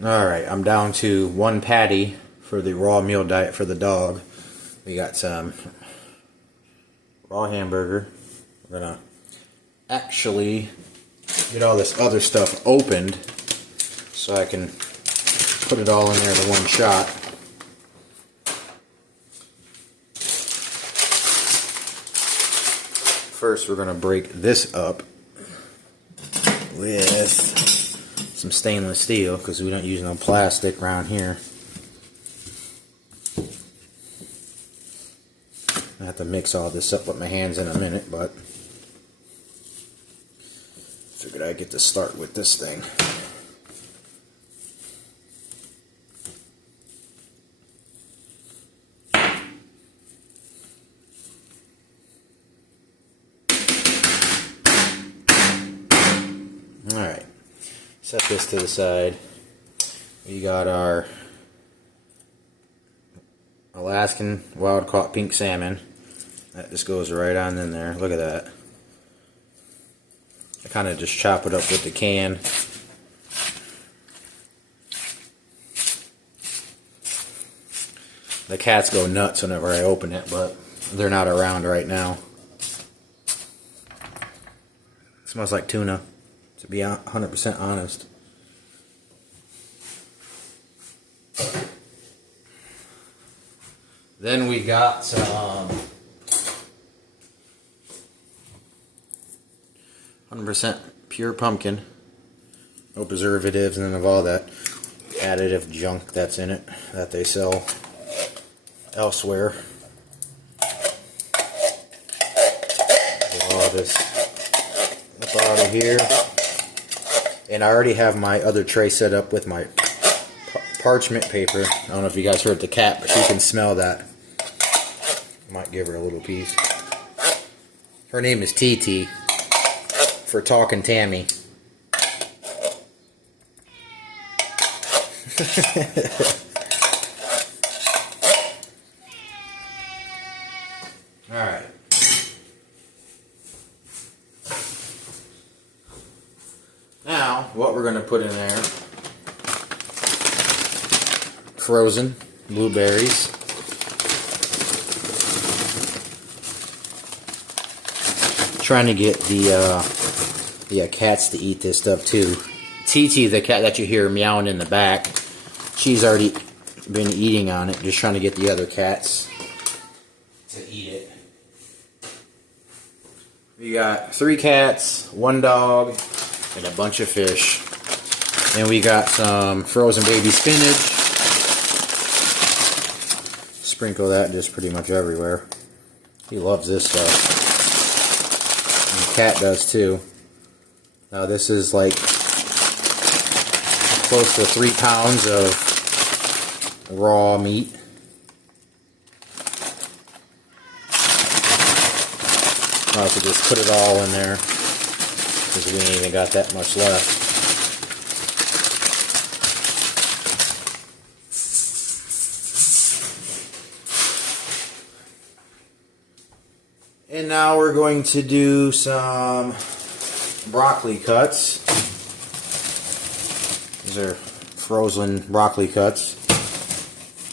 Alright, I'm down to one patty for the raw meal diet for the dog. We got some raw hamburger. We're gonna actually get all this other stuff opened so I can put it all in there to one shot. First, we're gonna break this up with some stainless steel because we don't use no plastic around here. I have to mix all this up with my hands in a minute, but figured I'd get to start with this thing. Alright, set this to the side. We got our Alaskan wild caught pink salmon. That just goes right on in there. Look at that. I kind of just chop it up with the can. The cats go nuts whenever I open it, but they're not around right now. It smells like tuna, to be 100% honest. Then we got some 100% pure pumpkin. No preservatives and none of all that additive junk that's in it that they sell elsewhere. Get all this up out of here. And I already have my other tray set up with my parchment paper. I don't know if you guys heard the cat, but she can smell that. I might give her a little piece. Her name is TT for Talking Tammy. Alright. Now, what we're going to put in there, frozen blueberries. Trying to get the cats to eat this stuff too. TT, the cat that you hear meowing in the back, she's already been eating on it. Just trying to get the other cats to eat it. We got 3 cats, 1 dog, and a bunch of fish. And we got some frozen baby spinach. Sprinkle that just pretty much everywhere. He loves this stuff. And the cat does too. Now this is like close to 3 pounds of raw meat. I'll have to just put it all in there because we ain't even got that much left. And now we're going to do some broccoli cuts. These are frozen broccoli cuts.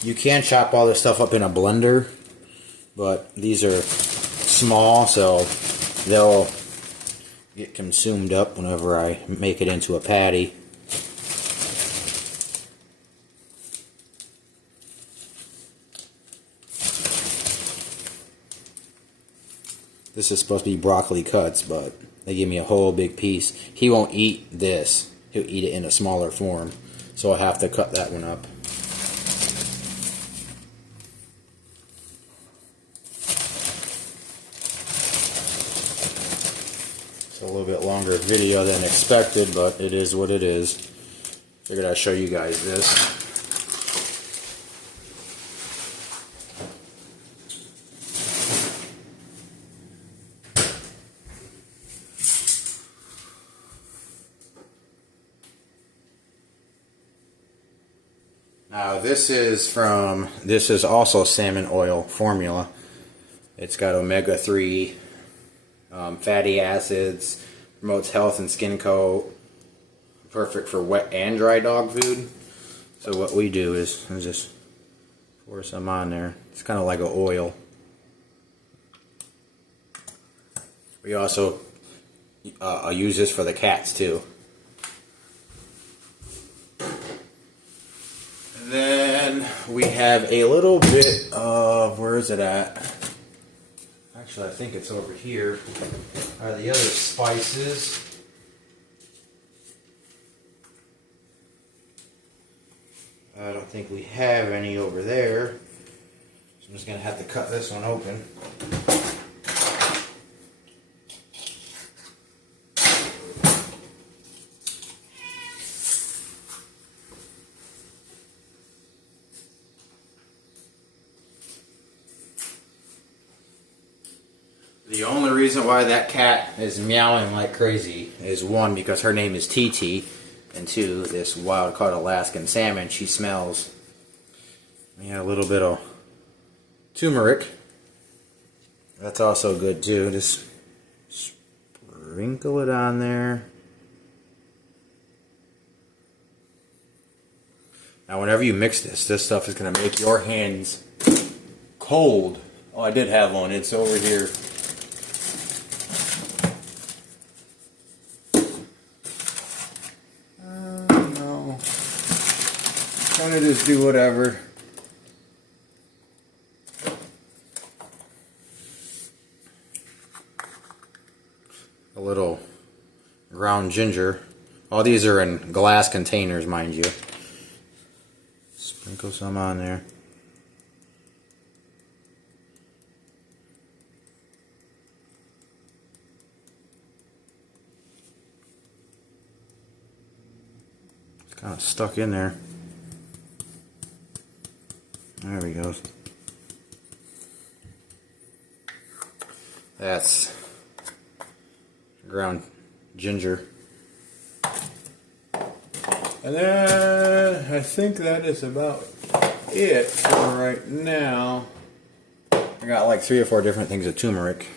You can chop all this stuff up in a blender, but these are small, so they'll get consumed up whenever I make it into a patty. This is supposed to be broccoli cuts, but they give me a whole big piece. He won't eat this. He'll eat it in a smaller form, so I'll have to cut that one up. It's a little bit longer video than expected, but it is what it is. Figured I'd show you guys this. Now this is also salmon oil formula. It's got omega-3 fatty acids, promotes health and skin coat, perfect for wet and dry dog food. So what we do is just pour some on there. It's kind of like an oil. We also use this for the cats too. And then we have a little bit of, where is it at? Actually, I think it's over here. The other spices. I don't think we have any over there. So I'm just going to have to cut this one open. The only reason why that cat is meowing like crazy is one, because her name is TT, and two, this wild caught Alaskan salmon, she smells. We got a little bit of turmeric. That's also good too. Just sprinkle it on there. Now whenever you mix this stuff is going to make your hands cold. Oh, I did have one. It's over here. No. Kind of just do whatever. A little ground ginger. All these are in glass containers, mind you. Sprinkle some on there. It's kind of stuck in there. There we go. That's ground ginger. And then I think that is about it for right now. I got like 3 or 4 different things of turmeric.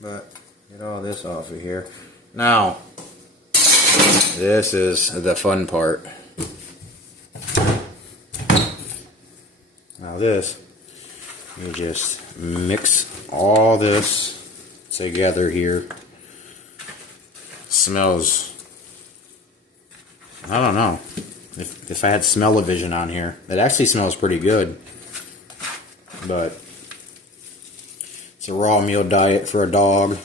But get all this off of here. Now, this is the fun part. Now this, you just mix all this together here. Smells, I don't know, if I had smell-o-vision on here, it actually smells pretty good. But it's a raw meal diet for a dog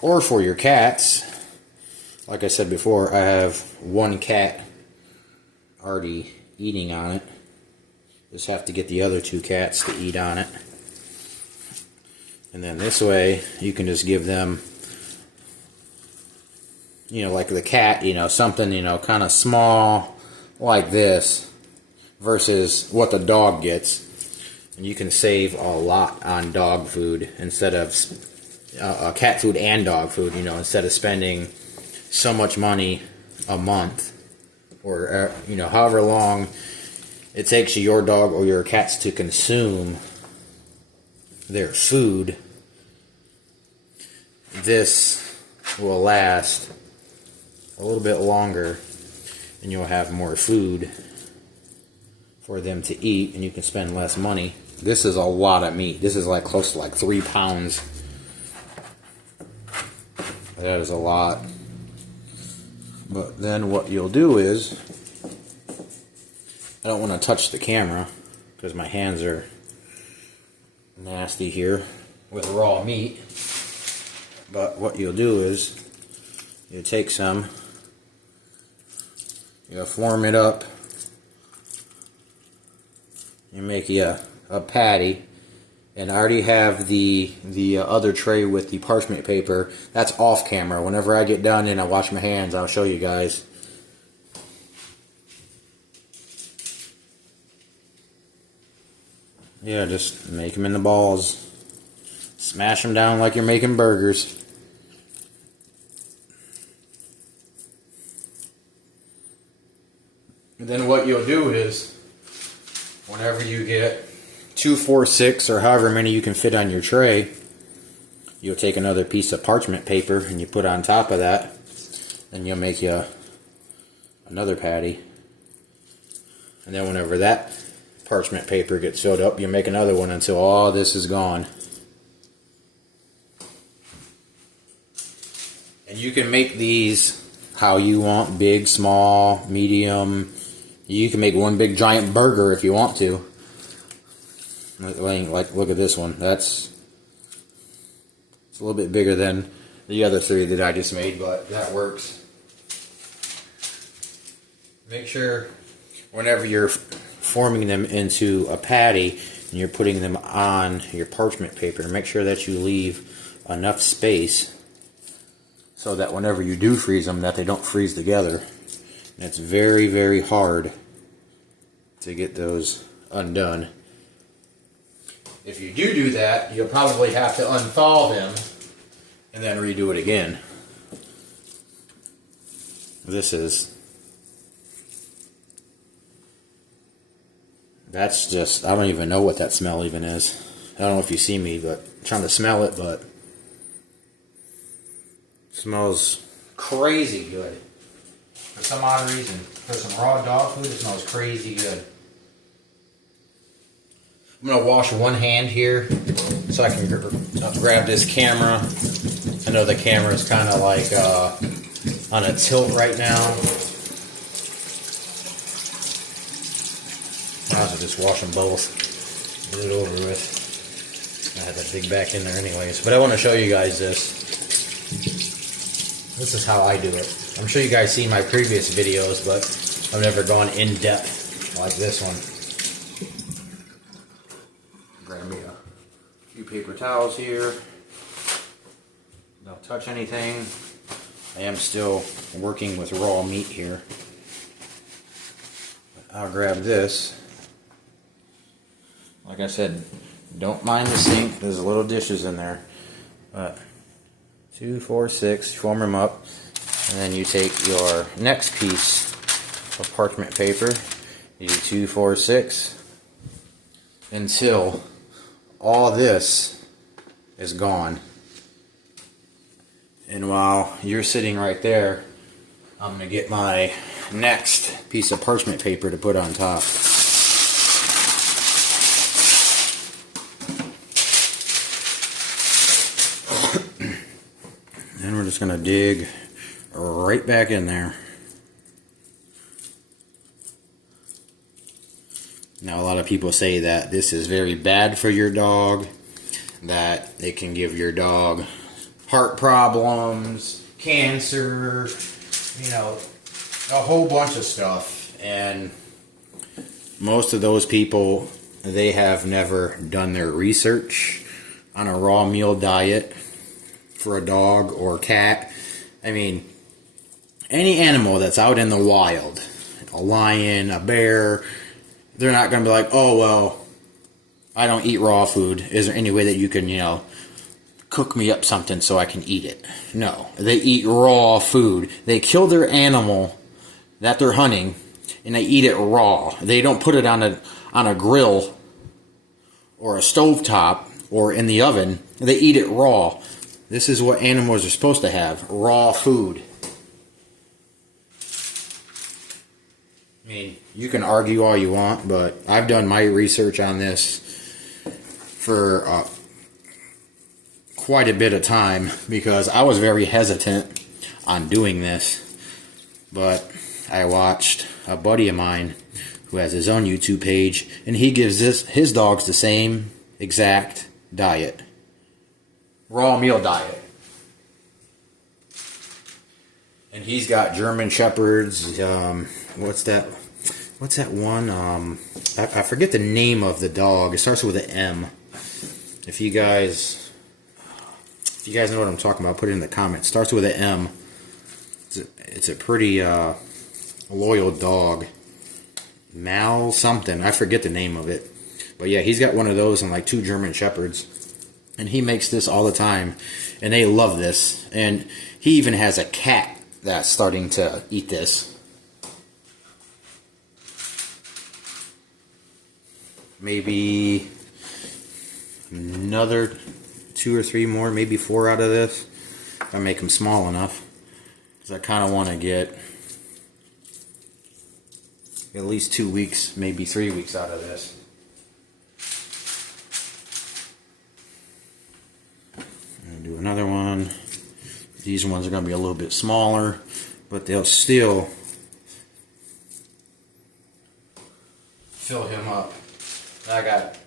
or for your cats. Like I said before, I have 1 cat already eating on it. Just have to get the other 2 cats to eat on it. And then this way, you can just give them, you know, like the cat, you know, something, you know, kind of small like this versus what the dog gets. And you can save a lot on dog food instead of cat food and dog food, you know, instead of spending so much money a month or, you know, however long it takes your dog or your cats to consume their food. This will last a little bit longer and you'll have more food for them to eat and you can spend less money. This is a lot of meat. This is like close to like 3 pounds. That is a lot. But then what you'll do is, I don't want to touch the camera because my hands are nasty here with raw meat. But what you'll do is you take some, you form it up, you make you a patty, and I already have the other tray with the parchment paper. That's off camera. Whenever I get done and I wash my hands, I'll show you guys. Yeah, just make them in the balls. Smash them down like you're making burgers. And then what you'll do is, whenever you get 2, 4, 6, or however many you can fit on your tray, you'll take another piece of parchment paper and you put on top of that, and you'll make you another patty. And then whenever that parchment paper gets filled up, you make another one until all this is gone. And you can make these how you want, big, small, medium. You can make one big giant burger if you want to. Like look at this one. It's a little bit bigger than the other three that I just made, but that works. Make sure whenever you're forming them into a patty and you're putting them on your parchment paper, make sure that you leave enough space so that whenever you do freeze them, that they don't freeze together. And it's very, very hard to get those undone. If you do that, you'll probably have to unthaw them and then redo it again. That's just, I don't even know what that smell even is. I don't know if you see me, but I'm trying to smell it, but it smells crazy good. For some odd reason. For some raw dog food, it smells crazy good. I'm going to wash one hand here so I can grab this camera. I know the camera is kind of like on a tilt right now. Might as well just wash them both. Get it over with. I had that big back in there anyways. But I want to show you guys this. This is how I do it. I'm sure you guys see my previous videos, but I've never gone in depth like this one. Grab me a few paper towels here. Don't touch anything. I am still working with raw meat here. I'll grab this. Like I said, don't mind the sink. There's little dishes in there. But 2, 4, 6, form them up. And then you take your next piece of parchment paper. You do 2, 4, 6 until all this is gone. And while you're sitting right there, I'm going to get my next piece of parchment paper to put on top. And we're just going to dig right back in there. Now a lot of people say that this is very bad for your dog, that it can give your dog heart problems, cancer, you know, a whole bunch of stuff. And most of those people, they have never done their research on a raw meal diet for a dog or cat. I mean, any animal that's out in the wild, a lion, a bear, they're not going to be like, oh, well, I don't eat raw food. Is there any way that you can, you know, cook me up something so I can eat it? No, they eat raw food. They kill their animal that they're hunting and they eat it raw. They don't put it on a grill or a stovetop or in the oven. They eat it raw. This is what animals are supposed to have, raw food. I mean, you can argue all you want, but I've done my research on this for quite a bit of time because I was very hesitant on doing this. But I watched a buddy of mine who has his own YouTube page, and he gives his dogs the same exact diet. Raw meal diet. And he's got German Shepherds. What's that one? I forget the name of the dog. It starts with an M. If you guys know what I'm talking about, put it in the comments. It starts with an M. It's a pretty loyal dog. Mal something. I forget the name of it. But yeah, he's got one of those and like 2 German Shepherds. And he makes this all the time. And they love this. And he even has a cat that's starting to eat this. Maybe another 2 or 3 more, maybe 4 out of this. If I make them small enough. Because I kind of want to get at least 2 weeks, maybe 3 weeks out of this. And do another one. These ones are going to be a little bit smaller, but they'll still fill him up. I got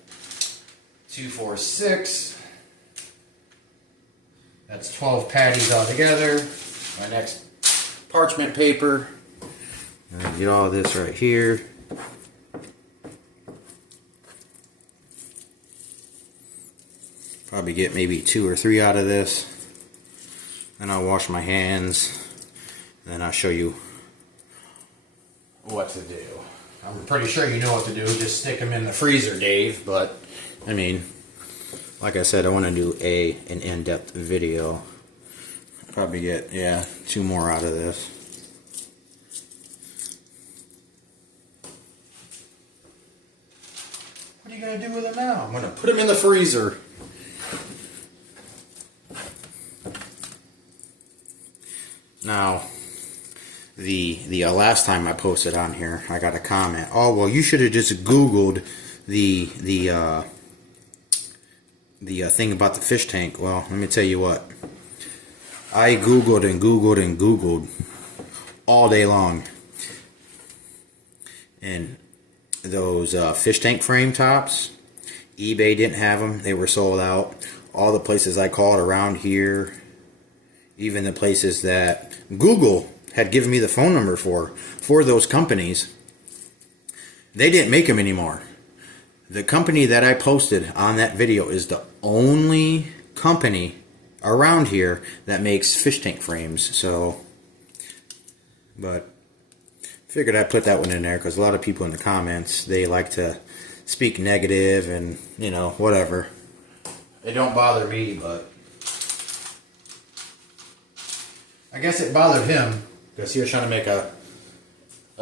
2, 4, 6. That's 12 patties altogether. My next parchment paper. And I get all this right here. Probably get maybe 2 or 3 out of this. Then I'll wash my hands. Then I'll show you what to do. I'm pretty sure you know what to do. Just stick them in the freezer, Dave. But, I mean, like I said, I want to do an in-depth video. Probably get, 2 more out of this. What are you going to do with them now? I'm going to put them in the freezer. Now, the last time I posted on here, I got a comment. Oh, well, you should have just Googled the thing about the fish tank. Well, let me tell you what. I Googled and Googled and Googled all day long. And those fish tank frame tops, eBay didn't have them. They were sold out. All the places I called around here, even the places that Google had given me the phone number for those companies, they didn't make them anymore. The company that I posted on that video is the only company around here that makes fish tank frames. So, but figured I'd put that one in there because a lot of people in the comments, they like to speak negative and, you know, whatever. It don't bother me, but I guess it bothered him because he was trying to make a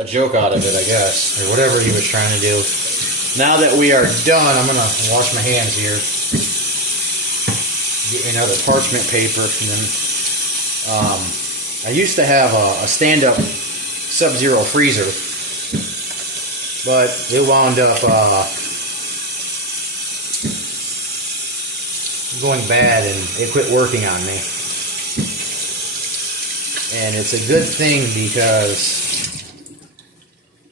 joke out of it, I guess, or whatever he was trying to do. Now that we are done, I'm going to wash my hands here. Get me another parchment paper. And then, I used to have a stand-up Sub-Zero freezer, but it wound up going bad and it quit working on me. And it's a good thing because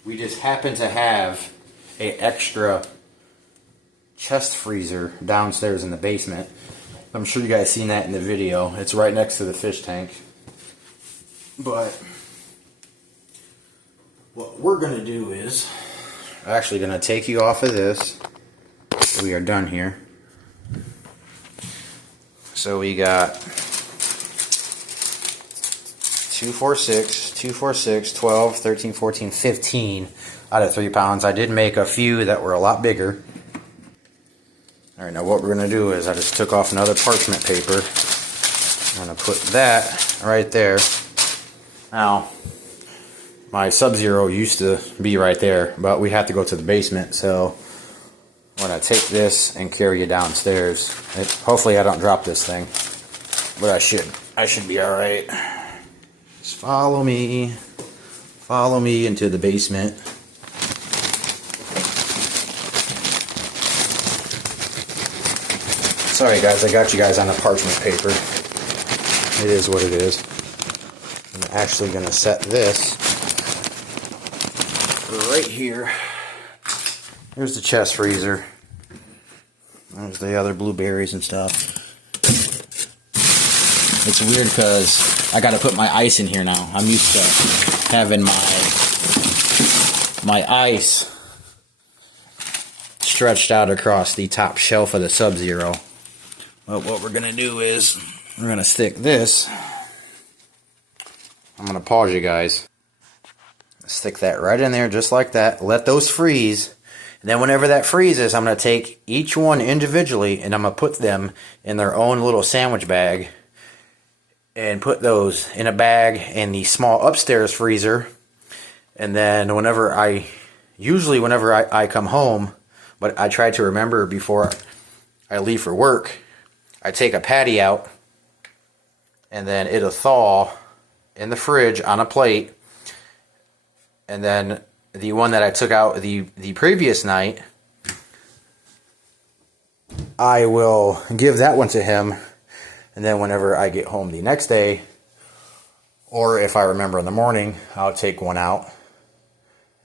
we just happen to have an extra chest freezer downstairs in the basement. I'm sure you guys seen that in the video. It's right next to the fish tank. But what we're going to do is actually going to take you off of this. We are done here. So we got 2, 4, 6, 2, 4, 6, 12, 13, 14, 15 out of 3 pounds. I did make a few that were a lot bigger. Alright, now what we're going to do is I just took off another parchment paper. I'm going to put that right there. Now, my Sub-Zero used to be right there, but we have to go to the basement, so I'm going to take this and carry it downstairs. Hopefully I don't drop this thing, but I should. I should be alright. Just follow me into the basement. Sorry guys, I got you guys on a parchment paper. It is what it is. I'm actually going to set this right here. Here's the chest freezer. There's the other blueberries and stuff. It's weird because I got to put my ice in here now. I'm used to having my ice stretched out across the top shelf of the Sub-Zero. But what we're going to do is we're going to stick this. I'm going to pause you guys. Stick that right in there just like that. Let those freeze. And then whenever that freezes, I'm going to take each one individually and I'm going to put them in their own little sandwich bag. And put those in a bag in the small upstairs freezer. And then whenever I come home, but I try to remember before I leave for work, I take a patty out and then it'll thaw in the fridge on a plate. And then the one that I took out the previous night, I will give that one to him, and then whenever I get home the next day, or if I remember in the morning, I'll take one out,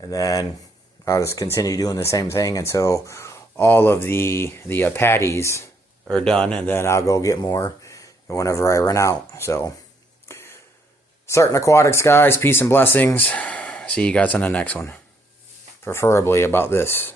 and then I'll just continue doing the same thing until all of the patties are done, and then I'll go get more whenever I run out. So, Certain Aquatics, guys, peace and blessings. See you guys on the next one. Preferably about this.